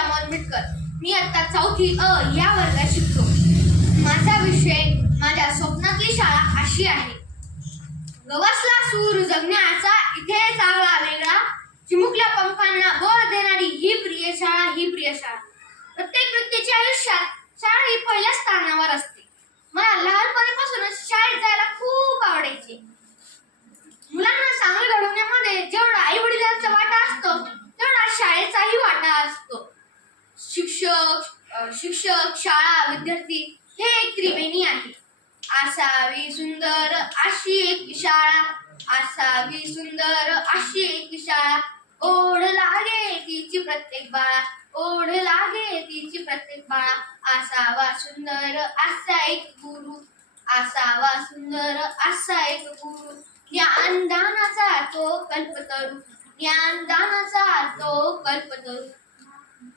अमोल मिटकर. मी आता 4थी अ या वर्गात शिकतो. माझा विषय माझ्या स्वप्नातली शाळा अशी आहे. गवसला सूर जगण्याचा इथे चांगला वेगळा, चिमुकल्या पंखांना बळ देणारी ही प्रिय शाळा, ही प्रिय शाळा. प्रत्येक व्यक्तीच्या आयुष्यात शाळा ही पहिल्या स्थानावर असते. मला लहानपणीपासूनच शाळेत जायला खूप आवडायचे. मुलांना चांगलं घडवण्यामध्ये जेवढा आई वडिलांचा वाटा असतो तेवढा शाळेचाही वाटा असतो. शिक्षक, शाळा, विद्यार्थी हे एक त्रिवेणी आहे. असावी सुंदर अशी एक शाळा, असावी सुंदर अशी एक शाळा, ओढ लागे तिची प्रत्येक बाळा, ओढ लागे तिची प्रत्येक बाळा. असावा सुंदर असा एक गुरु, असावा सुंदर असा एक गुरु, ज्ञानदानाचा तो कल्पतरू, ज्ञानदानाचा तो कल्पतरू.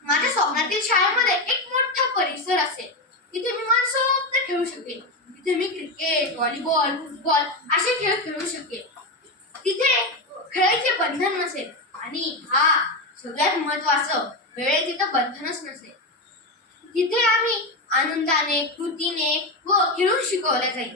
माझ्या स्वप्नातील शाळेमध्ये एक मोठा परिसर असेल. तिथे मी मनसोक्त खेळू शकेल. तिथे मी क्रिकेट, व्हॉलीबॉल, फुटबॉल असे खेळ खेळू शकेल. तिथे खेळायचे बंधन नसेल आणि सगळ्यात महत्त्वाचं, वेळेचे तिथं बंधनच नसेल. तिथे आम्ही आनंदाने, कृतीने व खेळून शिकवले जाईल.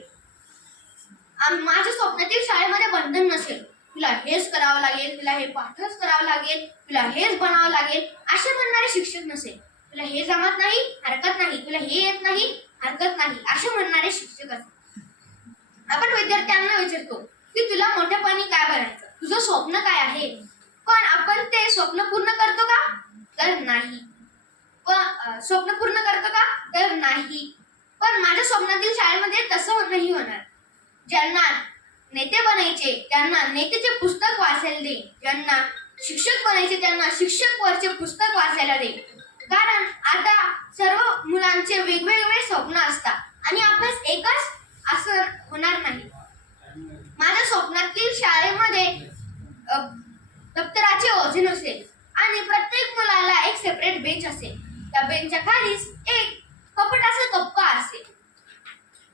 माझ्या स्वप्नातील शाळेमध्ये बंधन नसेल. तुला हेच करावं लागेल, तुला हे पाठच करावं लागेल, तुला हेच बनावं लागेल असे म्हणणारे शिक्षक नसेल. तुला हे जमत नाही, हरकत नाही, तुला हे येत नाही, हरकत नाही असे म्हणणारे शिक्षक असतात. आपण विद्यार्थ्यांना विचारतो की तुला मोठेपणी काय बनायचं, तुझं स्वप्न काय आहे, पण आपण ते स्वप्न पूर्ण करतो का? तर नाही. स्वप्न पूर्ण करतो का? तर नाही. पण माझ्या स्वप्नातील शाळेमध्ये तसं नाही होणार. ज्यांना नेते बनायचे त्यांना नेतेचे पुस्तक वाचायला दे, ज्यांना शिक्षक बनायचे त्यांना शिक्षक वरचे पुस्तक वाचायला दे. कारण आता सर्व मुलांचे वेगवेगळे स्वप्न असतात आणि अभ्यास एकच असं होणार नाही. माझ्या स्वप्नातील शाळेमध्ये दप्तराचे ओझे नसेल आणि प्रत्येक मुलाला एक सेपरेट बेंच असेल. त्या बेंचच्या खालीच एक कपाटाचा कप्पा असेल.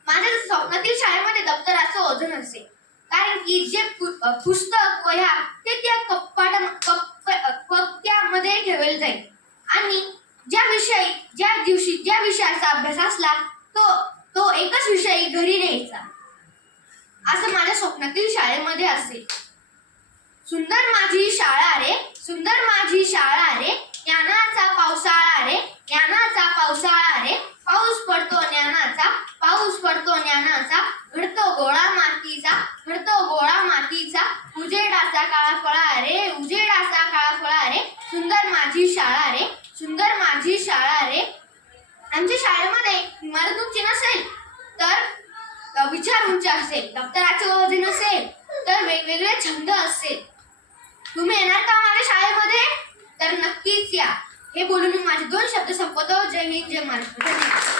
माझ्या स्वप्नातील शाळेमध्ये दप्तराचं ओझं नसेल, कारण की जे पुस्तक वह्या ते त्या कप्प्यामध्ये ठेवले जाईल आणि ज्या विषयाचा अभ्यास असला तो एकच विषय घरी न्यायचा. असं माझ्या स्वप्नातील शाळेमध्ये असेल. सुंदर माझी शाळा रे, सुंदर माझी शाळा रे, ज्ञानाचा पावसाळा रे, ज्ञानाचा पावसाळा रे, पाऊस पडतो ज्ञानाचा, पाऊस पडतो ज्ञानाचा, घडतो गोळा मातीचा, घडतो गोळा मातीचा, उजेडाचा काळा फळा रे, उजेडाचा काळा फळा रे, सुंदर माझी शाळा रे, सुंदर माझी शाळा रे. आमच्या शाळेमध्ये इमारत उंची नसेल तर विचार उंच असेल, दप्तराचे ओझे नसेल तर वेगवेगळे छंद असेल. तुम्ही येणार का माझ्या शाळेमध्ये? तर नक्कीच या. हे बोलून मी माझे 2 शब्द संपवतो. जय हिंद, जय महाराष्ट्र.